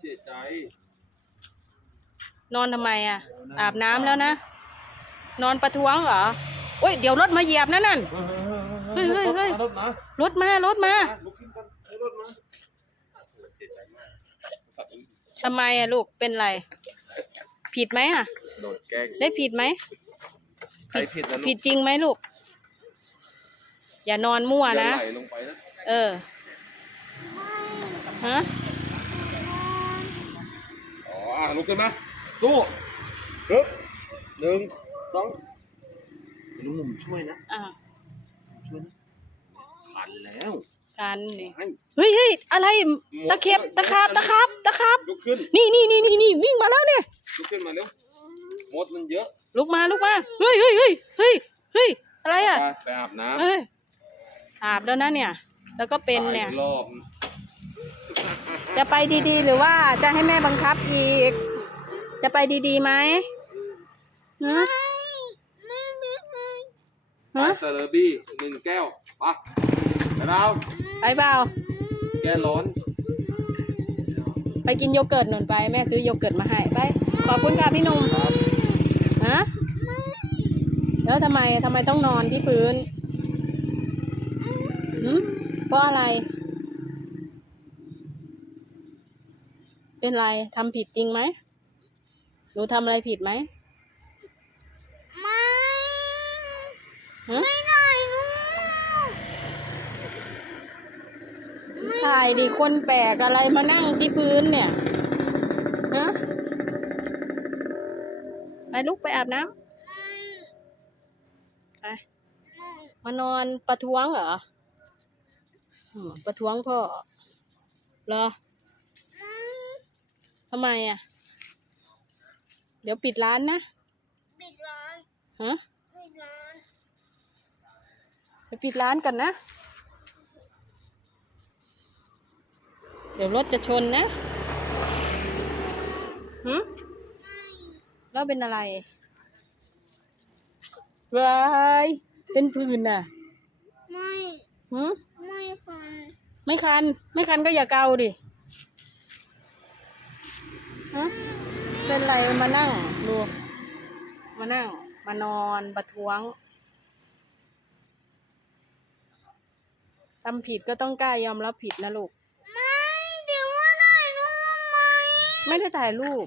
เสียใจ นอนทำไมอะ อาบน้ำแล้วนะ นอนประท้วงเหรอโอ้ยเดี๋ยวรถมาเหยียบนั่นนั่น เฮ้ยเฮ้ยเฮ้ย รถมารถมารถมาลุกขึ้นก่อนให้รถมาเสียใจมากทำไมอะลูกเป็นไร ผิดไหมอะ โดดแกล้งได้ผิดไหม ใครผิดนะลูผิกดจริงไหมลูก อย่านอนมั่วอย่านะ ไหลลงไปนะ เออ ฮะอ๋ ออะลุกขึ้นมา สู้ฮึบหนึ่งสองลุงหนุ่มช่วยนะอ่าช่วยนะผ่านแล้วกันนี่ให้เฮ้ยเฮ้ยอะไรตะเข็บตะขาบตะขาบตะขาบลุกขึ้น นี่นี่นี่นี่นี่วิ่งมาแล้วเนี่ยลุกขึ้นมาเร็วมดมันเยอะ ลุกมาลุกมา เฮ้ยเฮ้ยเฮ้ยเฮ้ยเฮ้ยอะไรอะไปไปอาบน้ำเฮ้ยอาบแล้วนะเนี่ย แล้วก็เป็นเนี่ยตาอีกรอบ จะไปดีๆ หรือว่าจะให้แม่บังคับอีก จะไปดีๆไหมฮะฮะเซอร์บี้หนึ่งแก้วไปไปดาวไปเปล่าแก้ร้อน ไปกินโยเกิร์ตหนุนไป แม่ซื้อโยเกิร์ตมาให้ไป ขอบคุณค่ะพี่หนุ่มฮะแล้วทำไมทำไมต้องนอนที่พื้นหืมเพราะอะไร เป็นไรทำผิดจริงไหม หนูทำอะไรผิดไหมไม่ฮะไม่ได้ลูกถ่ายดิคนแปลกอะไรมานั่งที่พื้นเนี่ยฮะไปลุกไปอาบน้ำไปมานอนประท้วงเหรออืมประท้วงพ่อเหรอ ทำไมอะ เดี๋ยวปิดร้านนะ ปิดร้านฮะปิดร้านไปปิดร้านกันนะ เดี๋ยวรถจะชนนะหืมแล้วเป็นอะไรวายเป็นผื่นน่ะ ไม่หืมไม่ฟัน ไม่คัน ไม่คันก็อย่าเกาดิฮะ เป็นไรมานั่งดู มานั่ง มานอนประท้วงทำผิดก็ต้องกล้ายอมรับผิดนะลูก ไม่เดี๋ยวว่าได้ลูกไหม ไม่ได้ถ่ายรูป